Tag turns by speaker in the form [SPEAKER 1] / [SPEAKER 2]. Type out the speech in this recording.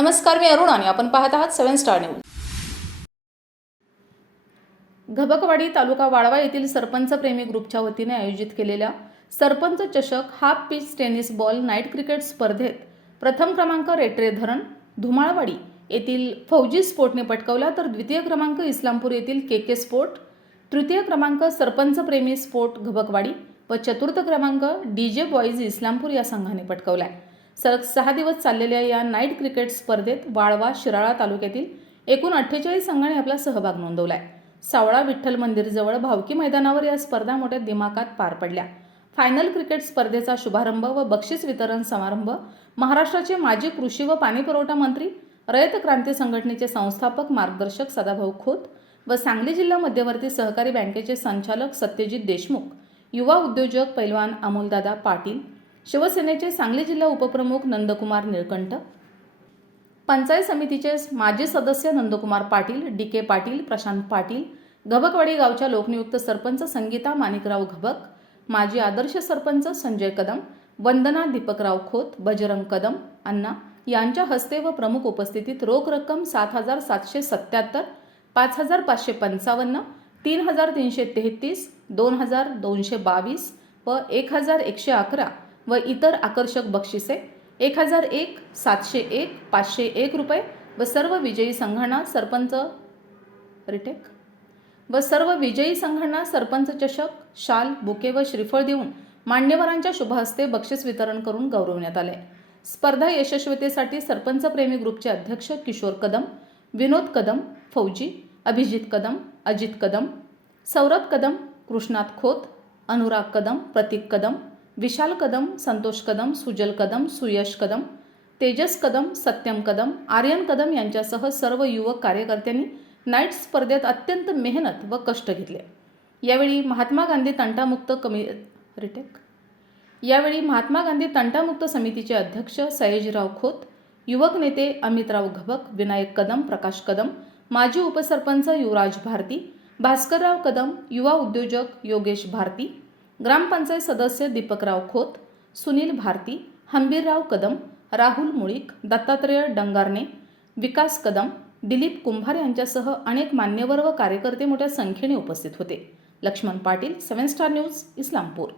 [SPEAKER 1] नमस्कार मी अरुण आणि आपण पाहत आहात सेव्हन स्टार न्यूज. घबकवाडी तालुका वाळवा येथील सरपंच प्रेमी ग्रुपच्या वतीने आयोजित केलेल्या सरपंच चषक half pitch tennis ball night cricket स्पर्धेत प्रथम क्रमांक रेटरे धरण धुमाळवाडी येथील फौजी स्पोर्टने पटकवला तर द्वितीय क्रमांक इस्लामपूर येथील के के स्पोर्ट तृतीय क्रमांक सरपंच प्रेमी स्पोर्ट घबकवाडी व चतुर्थ क्रमांक डी जे बॉईज इस्लामपूर या संघाने पटकावलाय. सलग सहा दिवस चाललेल्या या नाईट क्रिकेट स्पर्धेत वाळवा शिराळा तालुक्यातील एकूण अठ्ठेचाळीस संघांनी आपला सहभाग नोंदवलाय. सावळा विठ्ठल मंदिरजवळ भावकी मैदानावर या स्पर्धा मोठ्या दिमाकात पार पडल्या. फायनल क्रिकेट स्पर्धेचा शुभारंभ व बक्षीस वितरण समारंभ महाराष्ट्राचे माजी कृषी व पाणीपुरवठा मंत्री रयत क्रांती संघटनेचे संस्थापक मार्गदर्शक सदाभाऊ खोत व सांगली जिल्हा मध्यवर्ती सहकारी बँकेचे संचालक सत्यजित देशमुख युवा उद्योजक पैलवान अमोलदादा पाटील शिवसेनेचे सांगली जिल्हा उपप्रमुख नंदकुमार निळकंठ पंचायत समितीचे माजी सदस्य नंदकुमार पाटील डी के पाटील प्रशांत पाटील घबकवाडी गावच्या लोकनियुक्त सरपंच संगीता माणिकराव घबक माजी आदर्श सरपंच संजय कदम वंदना दीपकराव खोत बजरंग कदम अण्णा यांच्या हस्ते व प्रमुख उपस्थितीत रोख रक्कम सात हजार सातशे सत्याहत्तर पाच हजार पाचशे पंचावन्न तीन हजार तीनशे तेहतीस दोन हजार दोनशे बावीस व एक हजार एकशे अकरा व इतर आकर्षक बक्षिसे एक हजार एक सातशे एक पाचशे एक रुपये व सर्व विजयी संघांना सरपंच रिटेक. व सर्व विजयी संघांना सरपंच चषक शाल बुके व श्रीफळ देऊन मान्यवरांच्या शुभहस्ते बक्षीस वितरण करून गौरवण्यात आले. स्पर्धा यशस्वीतेसाठी सरपंच प्रेमी ग्रुपचे अध्यक्ष किशोर कदम विनोद कदम फौजी अभिजित कदम अजित कदम सौरभ कदम कृष्णात खोत अनुराग कदम प्रतीक कदम विशाल कदम संतोष कदम सुजल कदम सुयश कदम तेजस कदम सत्यम कदम आर्यन कदम यांच्यासह सर्व युवक कार्यकर्त्यांनी नाईट स्पर्धेत अत्यंत मेहनत व कष्ट घेतले. यावेळी महात्मा गांधी तंटामुक्त कमी रिटेक. यावेळी महात्मा गांधी तंटामुक्त समितीचे अध्यक्ष सयाजीराव खोत युवक नेते अमितराव घबक विनायक कदम प्रकाश कदम माजी उपसरपंच युवराज भारती भास्करराव कदम युवा उद्योजक योगेश भारती ग्रामपंचायत सदस्य दीपकराव खोत सुनील भारती हंबीरराव कदम राहुल मुळीक दत्तात्रेय डंगारणे विकास कदम दिलीप कुंभार यांच्यासह अनेक मान्यवर व कार्यकर्ते मोठ्या संख्येने उपस्थित होते. Laxman Patil seven star news Islampur.